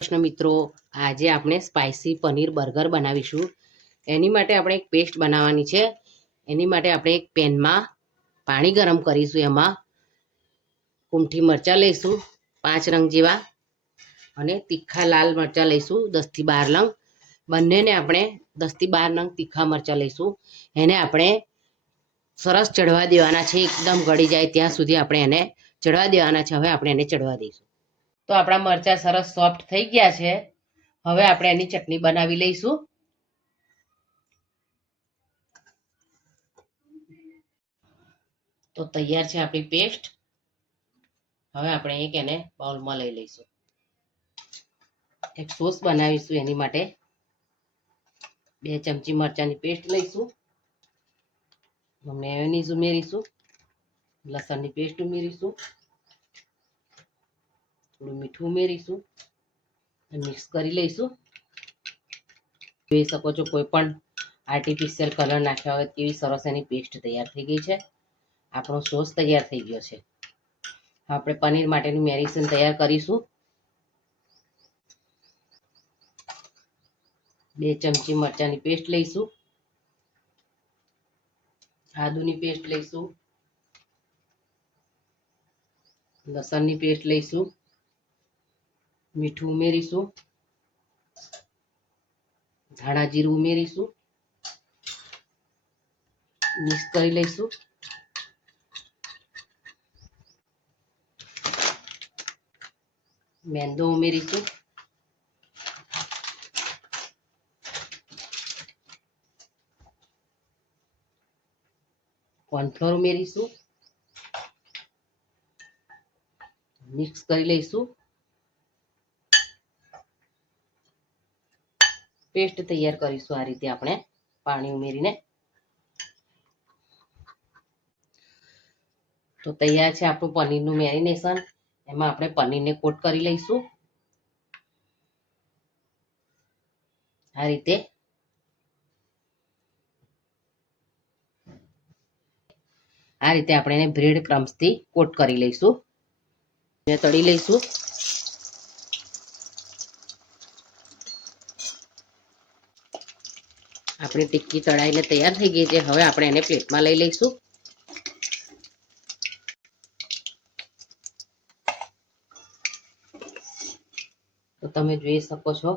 કૃષ્ણ મિત્રો, આજે આપણે સ્પાઇસી પનીર બર્ગર બનાવીશું. એની માટે આપણે એક પેસ્ટ બનાવવાની છે. એની માટે આપણે એક પેનમાં પાણી ગરમ કરીશું. એમાં કુમઠી મરચાં લઈશું 5 રંગ જેવા, અને તીખા લાલ મરચાં લઈશું 10 થી 12 નંગ. બંનેને આપણે 10 થી 12 નંગ તીખા મરચાં લઈશું. એને આપણે સરસ ચડવા દેવાના છે. એકદમ ગળી જાય ત્યાં સુધી આપણે એને ચડવા દેવાના છે. હવે આપણે એને ચડવા દઈશું. તો આપણા મરચાં સરસ સોફ્ટ થઈ ગયા છે. હવે આપણે એની ચટણી બનાવી લઈશું. તો તૈયાર છે આપણી પેસ્ટ. હવે આપણે એને બાઉલમાં લઈ લઈશું. એક સોસ બનાવીશું. એની માટે 2 ચમચી મરચાંની પેસ્ટ લઈશું, મેયોનીઝ ઉમેરીશું, લસણની પેસ્ટ ઉમેરીશું, થોડું મીઠું ઉમેરીશું, મિક્સ કરી લઈશું. જોઈ શકો છો કોઈ પણ આર્ટિફિશિયલ કલર નાખ્યા હોય તેવી સરસ એની પેસ્ટ તૈયાર થઈ ગઈ છે. આપણો સોસ તૈયાર થઈ ગયો છે. આપણે પનીર માટેનું મેરિનેશન તૈયાર કરીશું. 2 ચમચી મરચાંની પેસ્ટ લઈશું, આદુની પેસ્ટ લઈશું, લસણની પેસ્ટ લઈશું, મીઠું ઉમેરીશું, ધાણા જીરું ઉમેરીશું, મિક્સ કરી લઈશું. મેંદો ઉમેરીશું, કોર્નફ્લોર ઉમેરીશું, મિક્સ કરી લઈશું. પેસ્ટ તૈયાર કરીશું આ રીતે આપણે પાણી ઉમેરીને. તો તૈયાર છે આપણું પનીરનું મેરિનેશન. એમાં આપણે પનીરને કોટ કરી લઈશું આ રીતે. આ રીતે આપણે એને બ્રેડ ક્રમ્સથી કોટ કરી લઈશું. તળી લઈશું. આપણી ટિક્કી તળાઈને તૈયાર થઈ ગઈ છે. હવે આપણે એને પ્લેટમાં લઈ લઈશું. તો તમે જોઈ શકો છો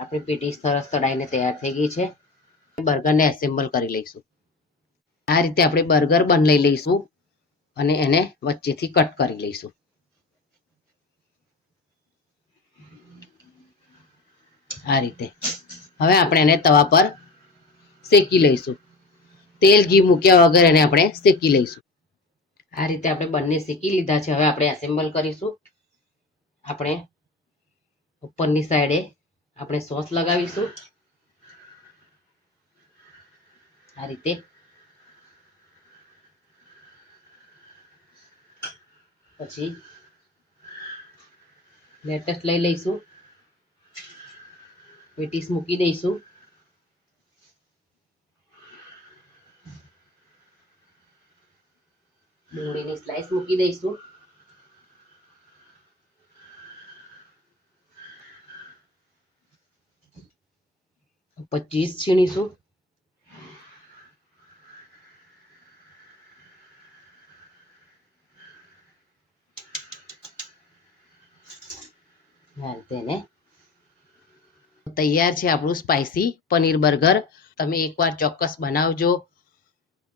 આપણી પેટી સરસ તળાઈને તૈયાર થઈ ગઈ છે. બર્ગરને એસેમ્બલ કરી લઈશું. આ રીતે આપણે બર્ગર બન લઈ લઈશું અને એને વચ્ચેથી કટ કરી લઈશું. આ રીતે હવે આપણે એને તવા પર શેકી લઈશું. તેલ ઘી મૂક્યા વગર એને આપણે શેકી લઈશું. આ રીતે આપણે બંને શેકી લીધા છે. હવે આપણે એસેમ્બલ કરીશું. આપણે ઉપરની સાઈડે આપણે સોસ લગાવીશું આ રીતે. પછી લેટસ લઈ લઈશું, પેટીસ મૂકી દઈશું, ડુંગળીની સ્લાઈસ મૂકી દઈશું, ઉપર ચીઝ છીણીશું, તેને તૈયાર છે આપણું સ્પાઇસી પનીર બર્ગર. તમે એકવાર ચોક્કસ બનાવજો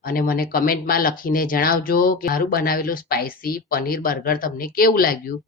અને મને કમેન્ટમાં લખીને જણાવજો કે મારું બનાવેલું સ્પાઇસી પનીર બર્ગર તમને કેવું લાગ્યું.